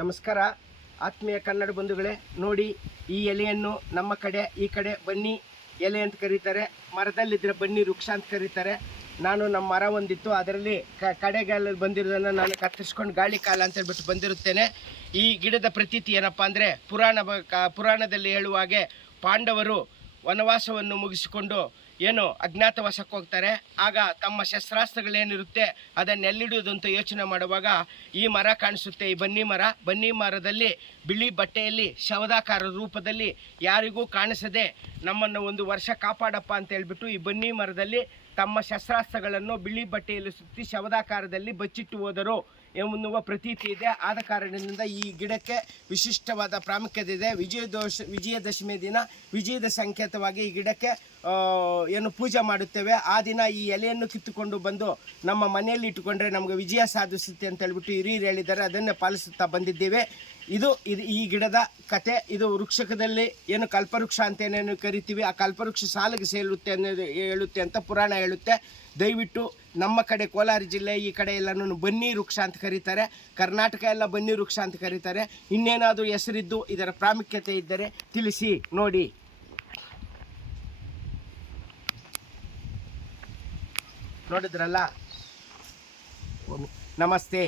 ನಮಸ್ಕಾರ. ಆತ್ಮೀಯ ಕನ್ನಡ ಬಂಧುಗಳೇ, ನೋಡಿ, ಈ ಎಲೆಯನ್ನು ನಮ್ಮ ಕಡೆ, ಈ ಕಡೆ ಬನ್ನಿ. ಎಲೆ ಅಂತ ಕರೀತಾರೆ ಮರದಲ್ಲಿದ್ದರೆ ಬನ್ನಿ, ವೃಕ್ಷ ಅಂತ ಕರೀತಾರೆ. ನಾನು ನಮ್ಮ ಮರ ಒಂದಿತ್ತು, ಅದರಲ್ಲಿ ಕ, ಕಡೆಗಾಲಲ್ಲಿ ಬಂದಿರೋದನ್ನು ನಾನು ಕತ್ತರಿಸ್ಕೊಂಡು ಗಾಳಿ ಕಾಲ ಅಂತ ಹೇಳ್ಬಿಟ್ಟು ಬಂದಿರುತ್ತೇನೆ. ಈ ಗಿಡದ ಪ್ರತೀತಿ ಏನಪ್ಪ ಅಂದರೆ, ಪುರಾಣ ಪುರಾಣದಲ್ಲಿ ಹೇಳುವ ಹಾಗೆ ಪಾಂಡವರು ವನವಾಸವನ್ನು ಮುಗಿಸಿಕೊಂಡು ಏನು ಅಜ್ಞಾತವಾಸಕ್ಕೆ ಹೋಗ್ತಾರೆ. ಆಗ ತಮ್ಮ ಶಸ್ತ್ರಾಸ್ತ್ರಗಳೇನಿರುತ್ತೆ ಅದನ್ನೆಲ್ಲಿಡುವುದಂತ ಯೋಚನೆ ಮಾಡುವಾಗ ಈ ಮರ ಕಾಣಿಸುತ್ತೆ, ಈ ಬನ್ನಿ ಮರ. ಬನ್ನಿ ಮರದಲ್ಲಿ ಬಿಳಿ ಬಟ್ಟೆಯಲ್ಲಿ, ಶವದಾಕಾರ ರೂಪದಲ್ಲಿ ಯಾರಿಗೂ ಕಾಣಿಸದೆ ನಮ್ಮನ್ನು ಒಂದು ವರ್ಷ ಕಾಪಾಡಪ್ಪ ಅಂತ ಹೇಳ್ಬಿಟ್ಟು ಈ ಬನ್ನಿ ಮರದಲ್ಲಿ ತಮ್ಮ ಶಸ್ತ್ರಾಸ್ತ್ರಗಳನ್ನು ಬಿಳಿ ಬಟ್ಟೆಯಲ್ಲಿ ಸುತ್ತಿ ಶವದಾಕಾರದಲ್ಲಿ ಬಚ್ಚಿಟ್ಟು ಹೋದರು ಎನ್ನುವ ಪ್ರತೀತಿ ಇದೆ. ಆದ ಕಾರಣದಿಂದ ಈ ಗಿಡಕ್ಕೆ ವಿಶಿಷ್ಟವಾದ ಪ್ರಾಮುಖ್ಯತೆ ಇದೆ. ವಿಜಯದೋಷ ವಿಜಯದಶಮಿ ದಿನ ವಿಜಯದ ಸಂಕೇತವಾಗಿ ಈ ಗಿಡಕ್ಕೆ ಏನು ಪೂಜೆ ಮಾಡುತ್ತೇವೆ. ಆ ದಿನ ಈ ಎಲೆಯನ್ನು ಕಿತ್ತುಕೊಂಡು ಬಂದು ನಮ್ಮ ಮನೆಯಲ್ಲಿ ಇಟ್ಟುಕೊಂಡ್ರೆ ನಮಗೆ ವಿಜಯ ಸಾಧಿಸುತ್ತೆ ಅಂತ ಹೇಳ್ಬಿಟ್ಟು ಹಿರಿಯರು ಹೇಳಿದ್ದಾರೆ. ಅದನ್ನೇ ಪಾಲಿಸುತ್ತಾ ಬಂದಿದ್ದೇವೆ. ಇದು ಇದು ಈ ಗಿಡದ ಕತೆ. ಇದು ವೃಕ್ಷಕದಲ್ಲಿ ಏನು ಕಲ್ಪವೃಕ್ಷ ಅಂತ ಏನೇನು ಕರಿತೀವಿ. ಆ ಕಲ್ಪವೃಕ್ಷ ಸಾಲಿಗೆ ಸೇರುತ್ತೆ ಅನ್ನೋದು ಹೇಳುತ್ತೆ ಅಂತ ಪುರಾಣ ಹೇಳುತ್ತೆ. ದಯವಿಟ್ಟು ನಮ್ಮ ಕಡೆ ಕೋಲಾರ ಜಿಲ್ಲೆ ಈ ಕಡೆ ಎಲ್ಲನೂ ಬನ್ನಿ ವೃಕ್ಷ ಅಂತ ಕರೀತಾರೆ. ಕರ್ನಾಟಕ ಎಲ್ಲ ಬನ್ನಿ ವೃಕ್ಷ ಅಂತ ಕರೀತಾರೆ. ಇನ್ನೇನಾದರೂ ಹೆಸರಿದ್ದು, ಇದರ ಪ್ರಾಮುಖ್ಯತೆ ಇದ್ದರೆ ತಿಳಿಸಿ, ನೋಡಿ. ನೋಡಿದ್ರಲ್ಲ? ನಮಸ್ತೆ.